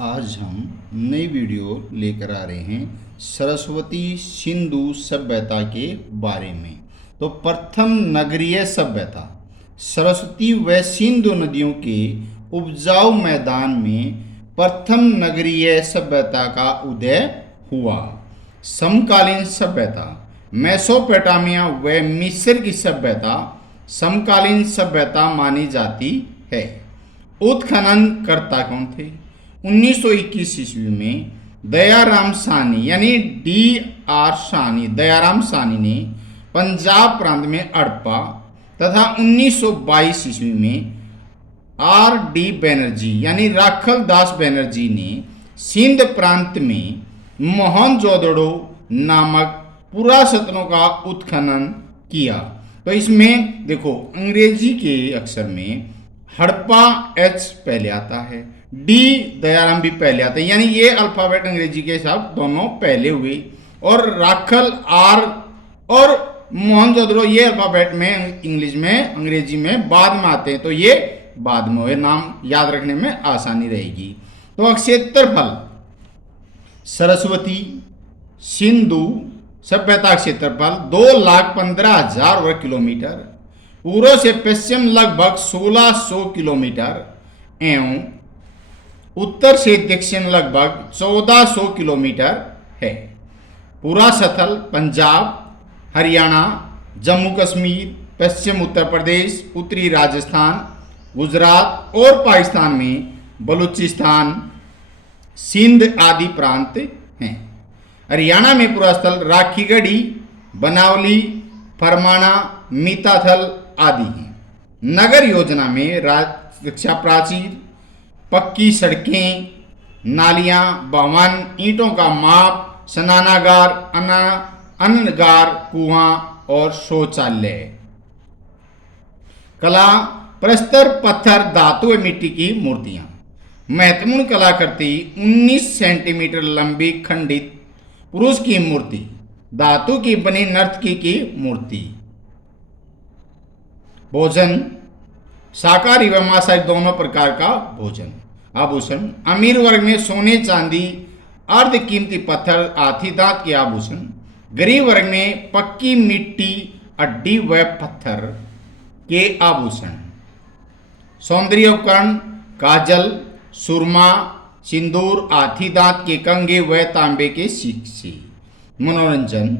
आज हम नई वीडियो लेकर आ रहे हैं सरस्वती सिंधु सभ्यता के बारे में। तो प्रथम नगरीय सभ्यता सरस्वती व सिंधु नदियों के उपजाऊ मैदान में प्रथम नगरीय सभ्यता का उदय हुआ। समकालीन सभ्यता मेसोपोटामिया व मिस्र की सभ्यता समकालीन सभ्यता मानी जाती है। उत्खनन करता कौन थे? 1921 ईस्वी में दयाराम साहनी यानी दयाराम साहनी ने पंजाब प्रांत में हड़प्पा तथा 1922 ईस्वी में R.D. बैनर्जी यानी राखल दास बैनर्जी ने सिंध प्रांत में मोहनजोदड़ो नामक पुरातत्वों का उत्खनन किया। तो इसमें देखो अंग्रेजी के अक्षर में हड़प्पा H पहले आता है, D दयाराम भी पहले आता है, यानी ये अल्फाबेट अंग्रेजी के हिसाब दोनों पहले हुए, और राखल R और मोहनजोदड़ो ये अल्फाबेट में इंग्लिश में अंग्रेजी में बाद में आते हैं, तो ये बाद में हुए, नाम याद रखने में आसानी रहेगी। तो क्षेत्रफल सरस्वती सिंधु सभ्यता क्षेत्रफल 2,15,000 वर्ग किलोमीटर, पूर्व से पश्चिम लगभग 1600 किलोमीटर एवं उत्तर से दक्षिण लगभग 1400 किलोमीटर है। पूरा सतल पंजाब, हरियाणा, जम्मू कश्मीर, पश्चिम उत्तर प्रदेश, उत्तरी राजस्थान, गुजरात और पाकिस्तान में बलूचिस्तान, सिंध आदि प्रांत हैं। हरियाणा में पूरा स्थल राखीगढ़ी, बनावली, फरमाना, मीताथल आदि हैं। नगर योजना में रक्षा प्राचीर, पक्की सड़कें, नालियां, भवन, ईंटों का माप, स्नानागार, अन्नगार, कुआं और शौचालय। कला प्रस्तर पत्थर, धातु व मिट्टी की मूर्तियां। महत्वपूर्ण कलाकृति 19 सेंटीमीटर लंबी खंडित पुरुष की मूर्ति, धातु की बनी नर्तकी की मूर्ति। भोजन शाकाहारी व मांसाहारी दोनों प्रकार का भोजन। आभूषण अमीर वर्ग में सोने चांदी अर्ध कीमती पत्थर हाथी दांत के आभूषण, गरीब वर्ग में पक्की मिट्टी हड्डी व पत्थर के आभूषण। सौंदर्य उपकरण काजल, सुरमा, सिंदूर, हाथी दांत के कंगे व तांबे के शीशे। मनोरंजन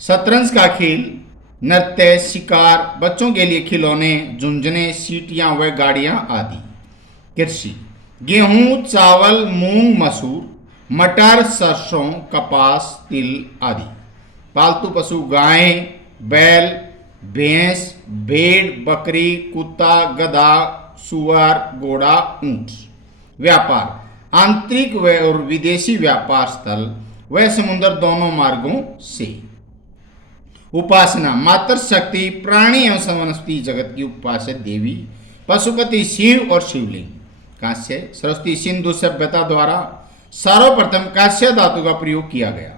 शतरंज का खेल, नृत्य, शिकार, बच्चों के लिए खिलौने, झुंझुने, सीटियां व गाड़ियां आदि। कृषि गेहूं, चावल, मूंग, मसूर, मटर, सरसों, कपास, तिल आदि। पालतू पशु गाय, बैल, भैंस, भेड़, बकरी, कुत्ता, गधा, सुअर, घोड़ा, ऊंट। व्यापार आंतरिक व और विदेशी व्यापार स्थल व समुद्र दोनों मार्गों से। उपासना मातृशक्ति, प्राणी एवं वनस्पति जगत की उपास्य देवी पशुपति शिव और शिवलिंग। कांस्य सरस्वती सिंधु सभ्यता द्वारा सर्वप्रथम कांस्य धातु का प्रयोग किया गया।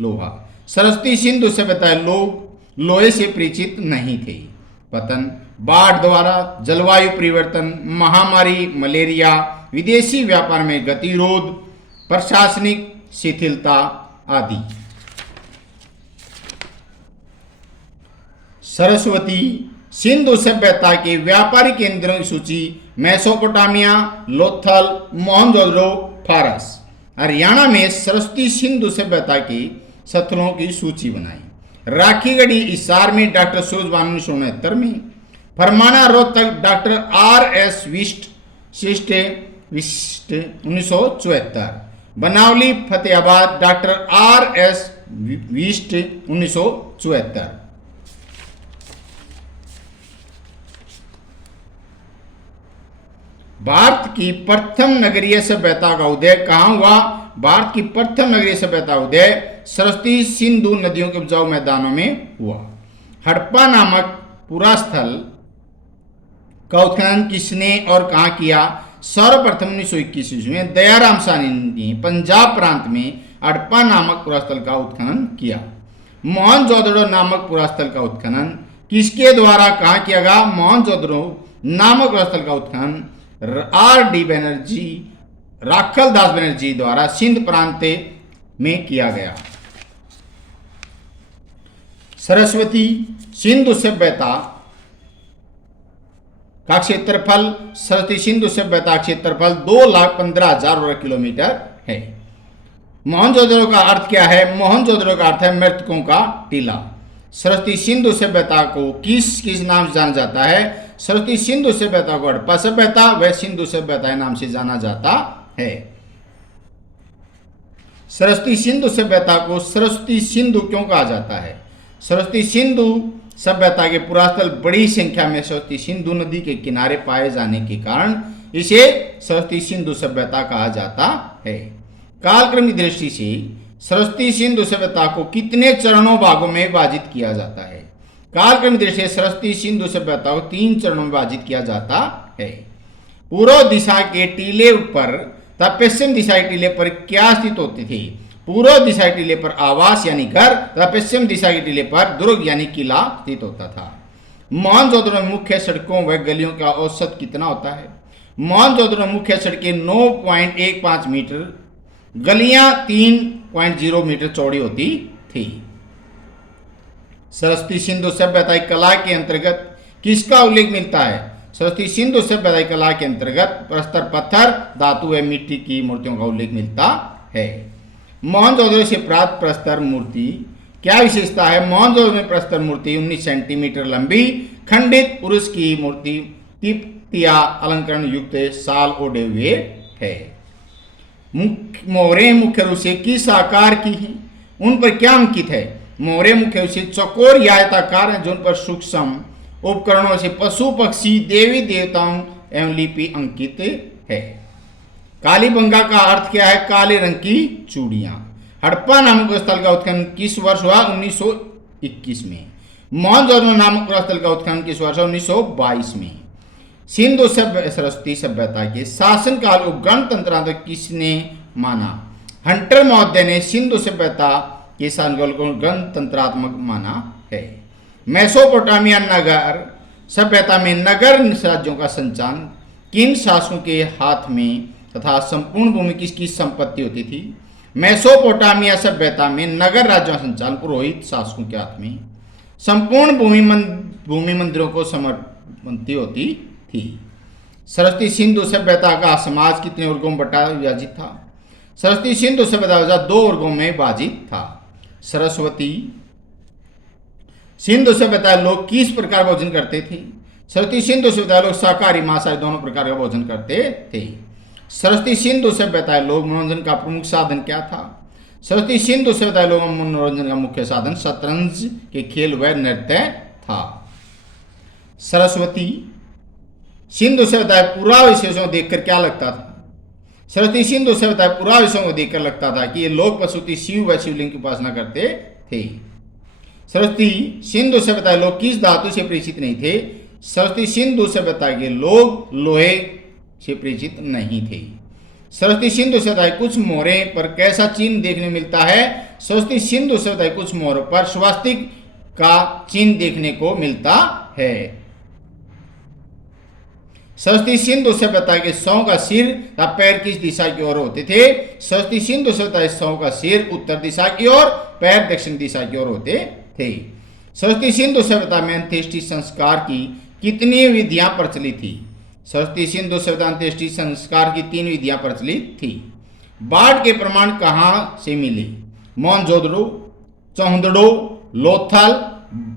लोहा सरस्वती सिंधु सभ्यता लोग लोहे से परिचित नहीं थे। पतन बाढ़ द्वारा, जलवायु परिवर्तन, महामारी, मलेरिया, विदेशी व्यापार में गतिरोध, प्रशासनिक शिथिलता आदि। सरस्वती सिंधु सभ्यता के व्यापारिक केंद्रों की सूची मेसोपोटामिया, लोथल, मोहनजोदड़ो, फारस। हरियाणा में सरस्वती सिंधु सभ्यता के स्थलों की सूची बनाई। राखीगढ़ी हिसार में डॉक्टर सूरज भानु 1969 में। फरमाना रोहतक डॉक्टर R.S. विशिष्ट 1974। बनावली फतेहाबाद डॉक्टर R.S. विशिष्ट 1974। भारत की प्रथम नगरीय सभ्यता का उदय कहाँ हुआ? भारत की प्रथम नगरीय सभ्यता उदय सरस्वती सिंधु नदियों के उपजाऊ मैदानों में हुआ। हड़प्पा नामक पुरास्थल का उत्खनन किसने और कहाँ किया? सर्वप्रथम 1921 ईस्वी में दयाराम साहनी ने पंजाब प्रांत में हड़प्पा नामक पुरास्थल का उत्खनन किया। मोहनजोदड़ो नामक पुरास्थल का उत्खनन किसके द्वारा कहाँ किया गया? मोहनजोदड़ो नामक पुरास्थल का उत्खनन R.D. बैनर्जी राखल दास बनर्जी द्वारा सिंध प्रांत में किया गया। सरस्वती सिंधु सभ्यता का क्षेत्रफल, सरस्वती सिंधु सभ्यता क्षेत्रफल 2,15,000 वर्ग किलोमीटर है। मोहनजोदड़ो का अर्थ क्या है? मोहनजोदड़ो का अर्थ है मृतकों का टीला। सरस्वती सिंधु सभ्यता को किस किस नाम से जाना जाता है? सरस्वती सिंधु सभ्यता को हड़प्पा सभ्यता व सिंधु सभ्यता नाम से जाना जाता है। सरस्वती सिंधु सभ्यता को सरस्वती सिंधु क्यों कहा जाता है? सरस्वती सिंधु सभ्यता के पुरातन बड़ी संख्या में सरस्वती सिंधु नदी के किनारे पाए जाने के कारण इसे सरस्वती सिंधु सभ्यता कहा जाता है। कालक्रम की दृष्टि से सरस्वती सिंधु सभ्यता को कितने चरणों भागों में विभाजित किया जाता है? कालक्रम की दृष्टि से सरस्वती सिंधु सभ्यता को 3 चरणों में विभाजित किया जाता है। पूर्व दिशा के टीले पर तथा पश्चिम दिशा के टीले पर क्या स्थित होते थे? पूर्व दिशा के टीले पर आवास यानी घर तथा पश्चिम दिशा के टीले पर दुर्ग यानी किला स्थित होता था। मोहनजोदड़ो में मुख्य सड़कों व गलियों का औसत कितना होता है? मोहनजोदड़ो में मुख्य सड़कें 9.15 मीटर, गलियां 3.0 मीटर चौड़ी होती थी। सरस्वती सिंधु सभ्यता कला के अंतर्गत किसका उल्लेख मिलता है? सरस्वती सिंधु सभ्यता कला के अंतर्गत प्रस्तर पत्थर, धातु व मिट्टी की मूर्तियों का उल्लेख मिलता है। मोहनजोदड़ो से प्राप्त प्रस्तर मूर्ति क्या विशेषता है? मोहनजोदड़ो में प्रस्तर मूर्ति 19 सेंटीमीटर लंबी खंडित पुरुष की मूर्ति तिप्तिया अलंकरण युक्त साल ओढ़े हुए है। मोहरें मुख्य रूप से किस आकार की हैं? उन पर क्या अंकित है? मोहरें मुख्य रूप से चौकोर या आयताकार हैं, जिन पर सूक्ष्म उपकरणों से पशु पक्षी देवी देवताओं एवं लिपि अंकित है। कालीबंगा का अर्थ क्या है? काले रंग की चूड़ियां। हड़प्पा नामक स्थल का उत्खनन किस वर्ष हुआ? 1921 में। मोहनजोदड़ो नामक स्थल का उत्खनन किस वर्ष? 1922 में। सिंधु सरस्वती सभ्यता के शासनकाल को गणतंत्र किसने माना? हंटर महोदय ने सिंधु सभ्यता के शासनकाल को गणतंत्रात्मक माना है। मेसोपोटामिया नगर सभ्यता में नगर राज्यों का संचालन किन शासकों के हाथ में तथा संपूर्ण भूमि किसकी संपत्ति होती थी? मेसोपोटामिया सभ्यता में नगर राज्यों का संचालन पुरोहित शासकों के हाथ में, संपूर्ण भूमि मंदिरों को समर्पित होती थी। सरस्वती सिंधु सभ्यता का समाज कितने वर्गों में विभाजित था? सरस्वती सिंधु सभ्यता 2 वर्गों में विभाजित था। सरस्वती सिंधु सभ्यता लोग किस प्रकार भोजन करते थे? सरस्वती सिंधु सभ्यता लोग शाकाहारी मांसाहारी दोनों प्रकार का भोजन करते थे। सरस्वती सिंधु सभ्यता लोग मनोरंजन का प्रमुख साधन क्या था? सरस्वती सिंधु सभ्यता लोगों में मनोरंजन का मुख्य साधन शतरंज के खेल व नृत्य था। सरस्वती सिंधु सभ्यता पुरावशेषों को देखकर क्या लगता था? सरस्वती सिंधु सभ्यता पुरावशेषों को देखकर लगता था कि ये लोग पशुपति शिव व शिवलिंग की उपासना करते थे। सरस्वती सिंधु सभ्यता लोग किस धातु से परिचित नहीं थे? सरस्वती सिंधु सभ्यता के लोग लोहे से परिचित नहीं थे। सरस्वती सिंधु सभ्यता कुछ मोहरों पर कैसा चिन्ह देखने मिलता है? सरस्वती सिंधु सभ्यता कुछ मोहरों पर स्वास्तिक का चिन्ह देखने को मिलता है। सरस्वती सिंधु सभ्यता के सौ का सिर तथा पैर किस दिशा की ओर होते थे? सरस्वती सिंधु सभ्यता के सौ का सिर उत्तर दिशा की ओर, पैर दक्षिण दिशा की ओर होते थे। सरस्वती सिंधु सभ्यता में अंत्येष्टि संस्कार की कितनी विधियां प्रचलित थी? सरस्वती सिंधु सभ्यता अंत्येष्टि संस्कार की 3 विधियां प्रचलित थी। बाढ़ के प्रमाण कहाँ से मिले? मोहनजोदड़ो, चौहदड़ो, लोथल,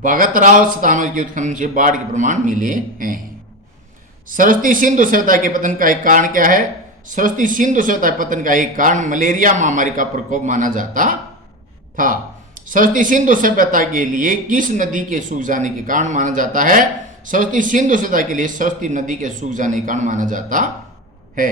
भगतराव स्थानों के उत्खनन से बाढ़ के प्रमाण मिले हैं। सरस्वती सिंधु सभ्यता के पतन का एक कारण क्या है? सरस्वती सिंधु सभ्यता के पतन का एक कारण मलेरिया महामारी का प्रकोप माना जाता था। सरस्वती सिंधु सभ्यता के लिए किस नदी के सूख जाने के कारण माना जाता है? सरस्वती सिंधु सभ्यता के लिए सरस्वती नदी के सूख जाने के कारण माना जाता है।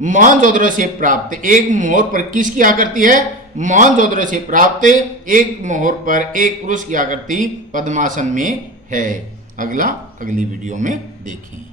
मोहनजोदड़ो से प्राप्त एक मोहर पर किसकी आकृति है? मोहनजोदड़ो से प्राप्त एक मोहर पर एक पुरुष की आकृति पद्मासन में है। अगली वीडियो में देखें।